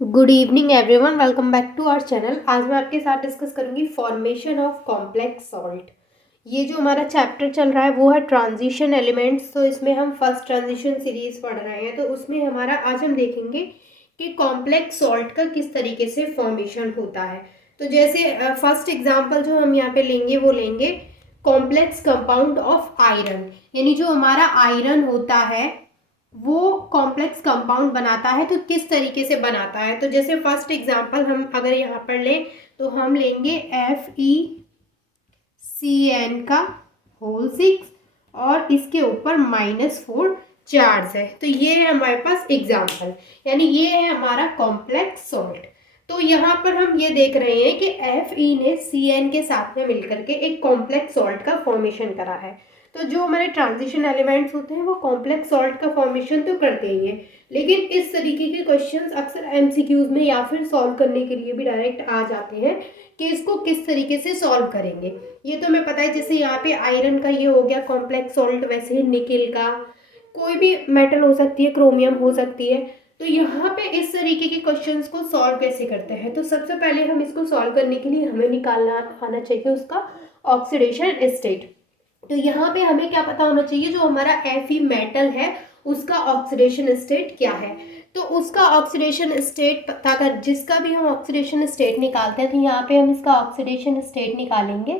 Good evening everyone, welcome back to our channel. आज मैं आपके साथ डिस्कस करूंगी फॉर्मेशन ऑफ कॉम्प्लेक्स सॉल्ट। ये जो हमारा चैप्टर चल रहा है वो है ट्रांजिशन एलिमेंट्स। तो इसमें हम फर्स्ट ट्रांजिशन सीरीज पढ़ रहे हैं। तो उसमें हमारा आज हम देखेंगे कि कॉम्प्लेक्स सॉल्ट का किस तरीके से फॉर्मेशन होता है। तो जैसे फर्स्ट एग्जांपल जो हम यहाँ पे लेंगे वो लेंगे कॉम्प्लेक्स कंपाउंड ऑफ आयरन, यानी जो हमारा आयरन होता है वो कॉम्प्लेक्स कंपाउंड बनाता है। तो किस तरीके से बनाता है, तो जैसे फर्स्ट एग्जांपल हम अगर यहाँ पर लें तो हम लेंगे FeCN का होल 6 और इसके ऊपर -4 चार्ज है। तो ये है हमारे पास एग्जांपल, यानी ये है हमारा कॉम्प्लेक्स सॉल्ट। तो यहाँ पर हम ये देख रहे हैं कि Fe ने Cn के साथ में मिलकर के एक कॉम्प्लेक्स सॉल्ट का फॉर्मेशन करा है। तो जो हमारे ट्रांजिशन एलिमेंट्स होते हैं वो कॉम्प्लेक्स सॉल्ट का फॉर्मेशन तो करते ही हैं, लेकिन इस तरीके के क्वेश्चंस अक्सर एमसीक्यूज में या फिर सॉल्व करने के लिए भी डायरेक्ट आ जाते हैं कि इसको किस तरीके से सॉल्व करेंगे। ये तो हमें पता है, जैसे यहाँ पे आयरन का ये हो गया कॉम्प्लेक्स सॉल्ट, वैसे ही निकिल का, कोई भी मेटल हो सकती है, क्रोमियम हो सकती है। तो यहाँ पे इस तरीके के क्वेश्चंस को सॉल्व कैसे करते हैं, तो सबसे पहले हम इसको सॉल्व करने के लिए हमें निकालना आना चाहिए उसका ऑक्सीडेशन स्टेट। तो यहाँ पे हमें क्या पता होना चाहिए, जो हमारा Fe मेटल है उसका ऑक्सीडेशन स्टेट क्या है। तो उसका ऑक्सीडेशन स्टेट पता कर, जिसका भी हम ऑक्सीडेशन स्टेट निकालते हैं तो यहाँ पे हम इसका ऑक्सीडेशन स्टेट निकालेंगे।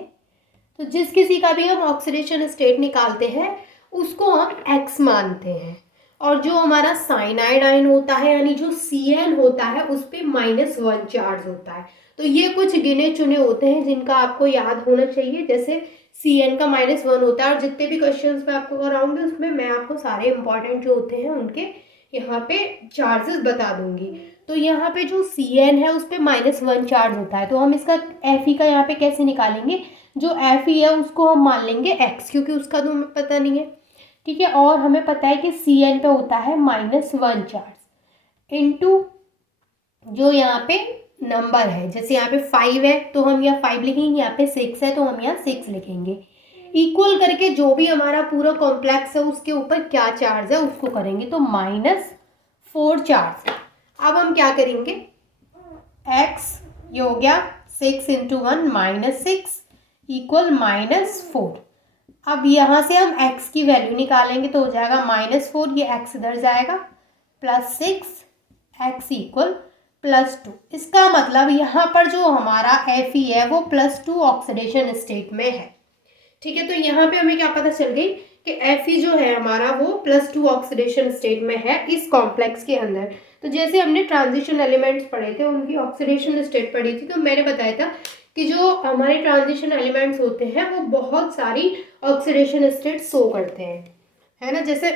तो जिस किसी का भी हम ऑक्सीडेशन स्टेट निकालते हैं उसको हम X मानते हैं, और जो हमारा साइनाइड आयन होता है यानी जो Cn होता है उस पर -1 चार्ज होता है। तो ये कुछ गिने चुने होते हैं जिनका आपको याद होना चाहिए। जैसे Cn का -1 होता है, और जितने भी क्वेश्चंस मैं आपको कराऊंगी उसमें मैं आपको सारे इंपॉर्टेंट जो होते हैं उनके यहाँ पे चार्जेस बता दूंगी। तो यहाँ पे जो Cn है उस पर -1 चार्ज होता है, तो हम इसका Fe का यहाँ पे कैसे निकालेंगे, जो Fe है उसको हम मान लेंगे X, क्योंकि उसका तो हमें पता नहीं है। ठीक है, और हमें पता है कि Cn पे होता है -1 चार्ज इनटू जो यहाँ पे नंबर है, जैसे यहाँ पे 5 है तो हम यहाँ 5 लिखेंगे, यहाँ पे 6 है तो हम यहाँ 6 लिखेंगे। इक्वल करके जो भी हमारा पूरा कॉम्प्लेक्स है उसके ऊपर क्या चार्ज है उसको करेंगे, तो -4 चार्ज। अब हम क्या करेंगे, x ये हो गया 6 × 1 -6 इक्वल -4। अब यहाँ से हम x की वैल्यू निकालेंगे तो हो जाएगा -4, ये x इधर जाएगा, +6 x इक्वल +2। इसका मतलब यहाँ पर जो हमारा Fe है वो +2 ऑक्सीडेशन स्टेट में है। ठीक है, तो यहाँ पे हमें क्या पता चल गई कि Fe जो है हमारा वो +2 ऑक्सीडेशन स्टेट में है इस कॉम्प्लेक्स के अंदर। तो जैसे हमने ट्रांजिशन एलिमेंट्स पढ़े थे उनकी ऑक्सीडेशन स्टेट पढ़ी थी, तो मैंने बताया था कि जो हमारे ट्रांजिशन एलिमेंट्स होते हैं वो बहुत सारी ऑक्सीडेशन स्टेट शो करते हैं, है ना। जैसे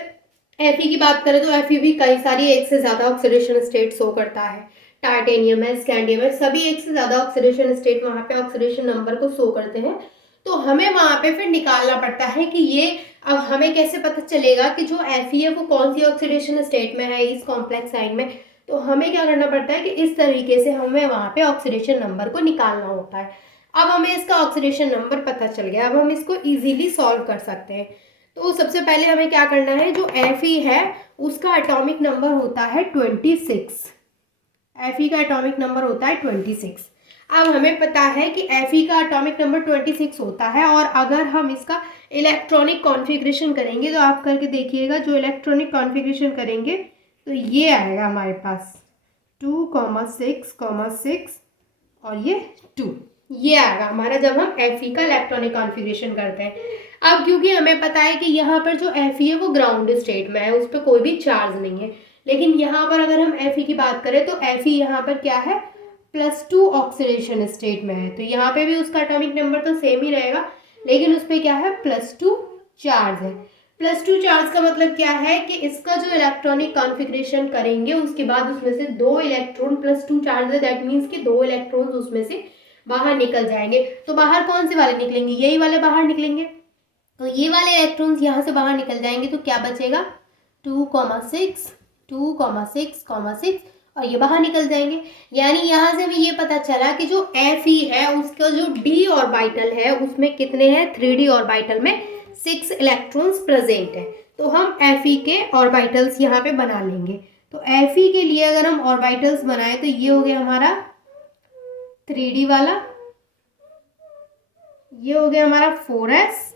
Fe की बात करें तो Fe भी कई सारी एक से ज़्यादा ऑक्सीडेशन स्टेट शो करता है। टाइटेनियम है, स्कैंडियम है, सभी एक से ज़्यादा ऑक्सीडेशन स्टेट वहाँ पे ऑक्सीडेशन नंबर को शो करते हैं। तो हमें वहाँ पे फिर निकालना पड़ता है कि ये, अब हमें कैसे पता चलेगा कि जो Fe है वो कौन सी ऑक्सीडेशन स्टेट में है इस कॉम्प्लेक्स आयन में। तो हमें क्या करना पड़ता है कि इस तरीके से हमें वहाँ पे ऑक्सीडेशन नंबर को निकालना होता है। अब हमें इसका ऑक्सीडेशन नंबर पता चल गया, अब हम इसको इजीली सॉल्व कर सकते हैं। तो सबसे पहले हमें क्या करना है, जो Fe है उसका एटॉमिक नंबर होता है 26। Fe का एटॉमिक नंबर होता है 26। अब हमें पता है कि Fe का एटॉमिक नंबर 26 होता है, और अगर हम इसका इलेक्ट्रॉनिक कॉन्फ़िगरेशन करेंगे तो आप करके देखिएगा, जो इलेक्ट्रॉनिक कॉन्फ़िगरेशन करेंगे तो ये आएगा हमारे पास 2,6,6 और ये 2, ये आएगा हमारा जब हम Fe का इलेक्ट्रॉनिक कॉन्फ़िगरेशन करते हैं। अब क्योंकि हमें पता है कि यहाँ पर जो Fe है वो ग्राउंड स्टेट में है, उस पर कोई भी चार्ज नहीं है, लेकिन यहाँ पर अगर हम Fe की बात करें तो Fe यहाँ पर क्या है, +2 ऑक्सीडेशन स्टेट में है। तो यहाँ पे भी उसका एटॉमिक नंबर तो सेम ही रहेगा, लेकिन उस पर क्या है, +2 चार्ज है। +2 चार्ज का मतलब क्या है कि इसका जो इलेक्ट्रॉनिक कॉन्फ़िगरेशन करेंगे उसके बाद उसमें से 2 इलेक्ट्रॉन, +2 चार्ज है, दैट मीन्स कि 2 इलेक्ट्रॉन्स उसमें से बाहर निकल जाएंगे। तो बाहर कौन से वाले निकलेंगे, यही वाले बाहर निकलेंगे। तो ये वाले इलेक्ट्रॉन्स यहाँ से बाहर निकल जाएंगे, तो क्या बचेगा, 2,6 2,6,6 और ये बाहर निकल जाएंगे। यानी यहाँ से हमें ये पता चला कि जो Fe है उसका जो d ऑर्बिटल है उसमें कितने हैं, 3d ऑर्बिटल में 6 इलेक्ट्रॉन्स प्रेजेंट है। तो हम Fe के ऑर्बिटल्स यहाँ पे बना लेंगे। तो Fe के लिए अगर हम ऑर्बिटल्स बनाए तो ये हो गया हमारा 3D वाला, ये हो गया हमारा 4s,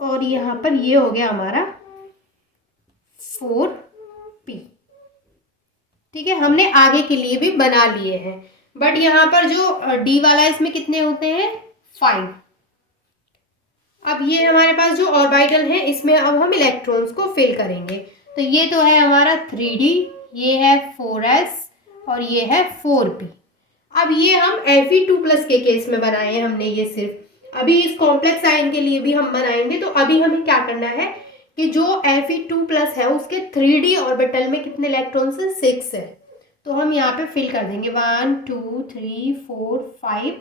और यहाँ पर ये हो गया हमारा 4p। ठीक है, हमने आगे के लिए भी बना लिए हैं, बट यहाँ पर जो D वाला है इसमें कितने होते हैं 5। अब ये हमारे पास जो ऑर्बिटल है इसमें अब हम इलेक्ट्रॉन्स को फिल करेंगे। तो ये तो है हमारा 3D, ये है 4s और ये है 4p। अब ये हम Fe2+ के केस में बनाए हैं हमने ये सिर्फ, अभी इस कॉम्प्लेक्स आयन के लिए भी हम बनाएंगे। तो अभी हमें क्या करना है कि जो Fe2+ है उसके 3D ऑर्बिटल में कितने इलेक्ट्रॉन्स है 6 है। तो हम यहाँ पे फिल कर देंगे 1 2 3 4 5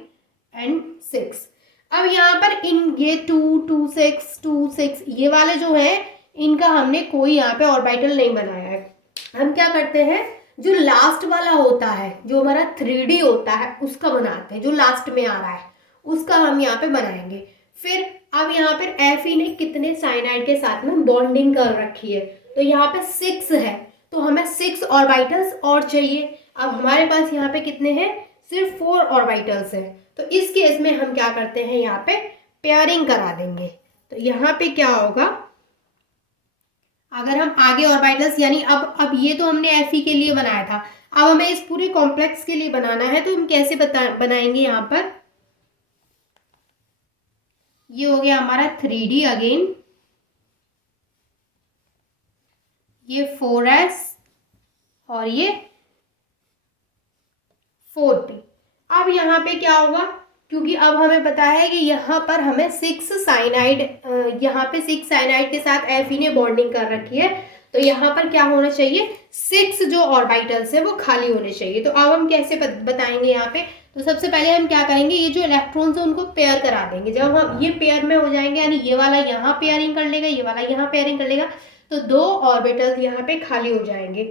एंड 6। अब यहाँ पर इन ये 2 2 6 2 6 ये वाले जो है इनका हमने कोई यहाँ पे ऑर्बिटल नहीं बनाया है। हम क्या करते हैं, जो लास्ट वाला होता है जो हमारा 3D होता है उसका बनाते हैं, जो लास्ट में आ रहा है उसका हम यहाँ पे बनाएंगे। फिर अब यहाँ पर Fe ने कितने साइनाइड के साथ में बॉन्डिंग कर रखी है, तो यहाँ पे 6 है, तो हमें 6 ऑर्बिटल्स और चाहिए। अब हमारे पास यहाँ पे कितने हैं, सिर्फ 4 ऑर्बिटल्स हैं। तो इस केस में हम क्या करते हैं, यहाँ पे पेयरिंग करा देंगे। तो यहाँ पे क्या होगा, अगर हम आगे ऑर्बिटल्स यानी अब ये तो हमने Fe के लिए बनाया था, अब हमें इस पूरे कॉम्प्लेक्स के लिए बनाना है। तो हम कैसे बनाएंगे, यहाँ पर ये हो गया हमारा 3D अगेन, ये 4s और ये 4p। अब यहाँ पे क्या होगा, क्योंकि अब हमें पता है कि यहाँ पर हमें 6 साइनाइड, यहाँ पे 6 साइनाइड के साथ Fe ने बॉन्डिंग कर रखी है, तो यहाँ पर क्या होना चाहिए, 6 जो ऑर्बिटल्स है वो खाली होने चाहिए। तो अब हम कैसे बताएंगे यहाँ पे, तो सबसे पहले हम क्या करेंगे, ये जो इलेक्ट्रॉन्स है उनको पेयर करा देंगे। जब हम ये पेयर में हो जाएंगे, यानी ये वाला यहाँ पेयरिंग कर लेगा, ये वाला यहाँ पेयरिंग कर लेगा, तो 2 ऑर्बिटल्स यहाँ पे खाली हो जाएंगे।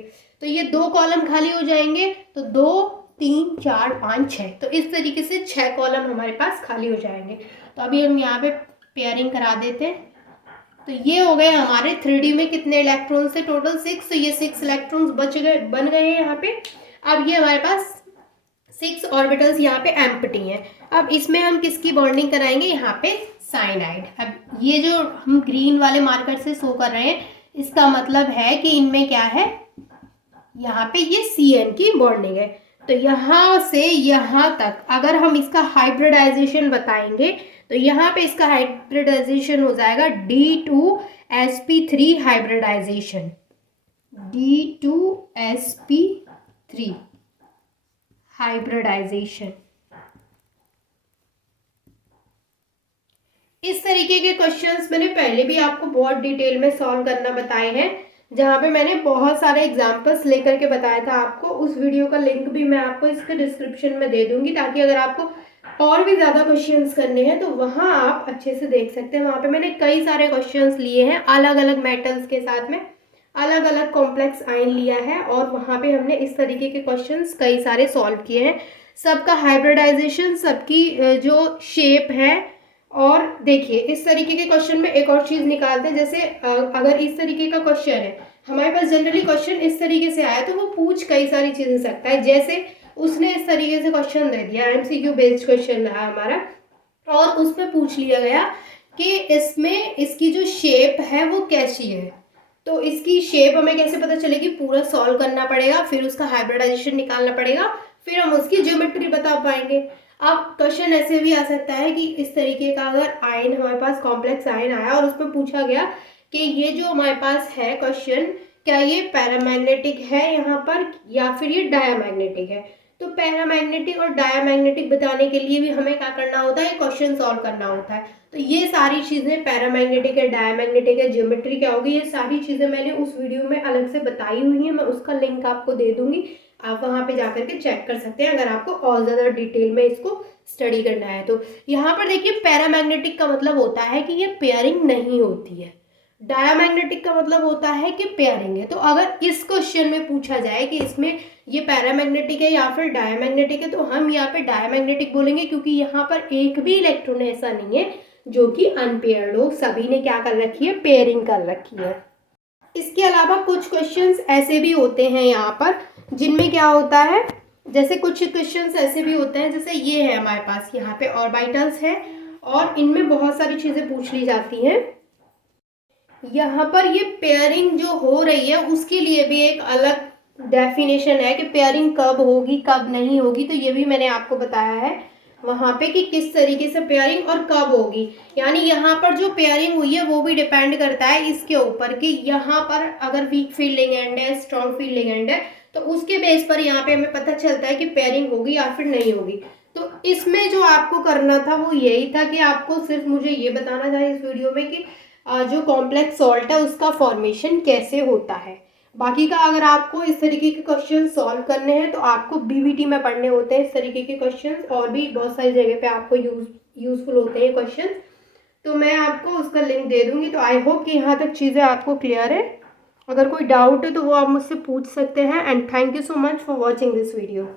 तो ये 2 कॉलम खाली हो जाएंगे, तो 2 3 4 5 6, तो इस तरीके से 6 कॉलम हमारे पास खाली हो जाएंगे। तो अभी हम यहाँ पे पेयरिंग करा देते हैं। तो ये हो गए हमारे 3D में कितने इलेक्ट्रॉन्स थे, टोटल 6। तो ये 6 इलेक्ट्रॉन्स बन गए हैं यहाँ पे। अब ये हमारे पास 6 ऑर्बिटल्स यहाँ पे एम्प्टी हैं। अब इसमें हम किसकी बॉन्डिंग कराएंगे, यहाँ पे साइनाइड। अब ये जो हम ग्रीन वाले मार्कर से शो कर रहे हैं, इसका मतलब है कि इनमें क्या है, यहाँ पे ये CN की बॉन्डिंग है। तो यहाँ से यहाँ तक अगर हम इसका हाइब्रिडाइजेशन बताएंगे, तो यहाँ पे इसका हाइब्रिडाइजेशन हो जाएगा D2sp3 हाइब्रिडाइजेशन, D2sp3 हाइब्रिडाइजेशन। इस तरीके के क्वेश्चंस मैंने पहले भी आपको बहुत डिटेल में सॉल्व करना बताए हैं, जहाँ पे मैंने बहुत सारे एग्जाम्पल्स लेकर के बताया था आपको। उस वीडियो का लिंक भी मैं आपको इसके डिस्क्रिप्शन में दे दूंगी, ताकि अगर आपको और भी ज़्यादा क्वेश्चंस करने हैं तो वहाँ आप अच्छे से देख सकते हैं। वहाँ पे मैंने कई सारे क्वेश्चंस लिए हैं, अलग अलग मेटल्स के साथ में अलग अलग कॉम्प्लेक्स आयन लिया है, और वहाँ पे हमने इस तरीके के क्वेश्चंस कई सारे सॉल्व किए हैं। सबका हाइब्रिडाइजेशन, सबकी जो शेप है, और देखिए इस तरीके के क्वेश्चन में एक और चीज़ निकालते हैं। जैसे अगर इस तरीके का क्वेश्चन है, हमारे पास जनरली क्वेश्चन इस तरीके से आया तो वो पूछ कई सारी चीज़ें सकता है। जैसे उसने इस तरीके से क्वेश्चन दे दिया, MCQ बेस्ड क्वेश्चन रहा हमारा, और उसमें पूछ लिया गया कि इसमें इसकी जो शेप है वो कैसी है। तो इसकी शेप हमें कैसे पता चलेगी, पूरा सॉल्व करना पड़ेगा, फिर उसका हाइब्रिडाइजेशन निकालना पड़ेगा, फिर हम उसकी ज्योमेट्री बता पाएंगे। अब क्वेश्चन ऐसे भी आ सकता है कि इस तरीके का अगर आयन हमारे पास कॉम्प्लेक्स आयन आया और उसमें पूछा गया कि ये जो हमारे पास है क्वेश्चन, क्या ये पैरामैग्नेटिक है यहाँ पर या फिर ये डायामैग्नेटिक है। तो पैरामैग्नेटिक और डायामैग्नेटिक बताने के लिए भी हमें क्या करना होता है, क्वेश्चन सॉल्व करना होता है। तो ये सारी चीज़ें, पैरामैग्नेटिक है, डायामैग्नेटिक है, ज्योमेट्री क्या होगी, ये सारी चीज़ें मैंने उस वीडियो में अलग से बताई हुई हैं। मैं उसका लिंक आपको दे दूंगी, आप वहाँ पे जाकर के चेक कर सकते हैं अगर आपको और ज़्यादा डिटेल में इसको स्टडी करना है। तो यहाँ पर देखिए पैरामैग्नेटिक का मतलब होता है कि ये पेयरिंग नहीं होती है, डायामैग्नेटिक का मतलब होता है कि पेयरिंग है। तो अगर इस क्वेश्चन में पूछा जाए कि इसमें ये पैरामैग्नेटिक है या फिर डायामैग्नेटिक है, तो हम यहाँ पे डायामैग्नेटिक बोलेंगे, क्योंकि यहाँ पर एक भी इलेक्ट्रॉन ऐसा नहीं है जो कि अनपेयर्ड हो, सभी ने क्या कर रखी है, पेयरिंग कर रखी है। इसके अलावा कुछ क्वेश्चंस ऐसे भी होते हैं यहाँ पर जिनमें क्या होता है, जैसे कुछ क्वेश्चंस ऐसे भी होते हैं, जैसे ये है हमारे पास यहाँ पे ऑर्बिटल्स है और इनमें बहुत सारी चीज़ें पूछ ली जाती हैं। यहाँ पर ये पेयरिंग जो हो रही है उसके लिए भी एक अलग डेफिनेशन है कि पेयरिंग कब होगी कब नहीं होगी, तो ये भी मैंने आपको बताया है वहाँ पे कि किस तरीके से पेयरिंग और कब होगी। यानी यहाँ पर जो पेयरिंग हुई है वो भी डिपेंड करता है इसके ऊपर कि यहाँ पर अगर वीक फील्डिंग एंड है, स्ट्रॉन्ग फील्डिंग एंड है, तो उसके बेस पर यहाँ पे हमें पता चलता है कि पेयरिंग होगी या फिर नहीं होगी। तो इसमें जो आपको करना था वो यही था कि आपको सिर्फ मुझे ये बताना था इस वीडियो में कि जो कॉम्प्लेक्स सॉल्ट है उसका फॉर्मेशन कैसे होता है। बाकी का अगर आपको इस तरीके के क्वेश्चन सॉल्व करने हैं तो आपको बीबीटी में पढ़ने होते हैं इस तरीके के क्वेश्चन, और भी बहुत सारी जगह पे आपको यूजफुल होते हैं क्वेश्चन, तो मैं आपको उसका लिंक दे दूंगी। तो आई होप कि यहाँ तक चीज़ें आपको क्लियर है। अगर कोई डाउट है तो वो आप मुझसे पूछ सकते हैं। And thank you so much for watching this video.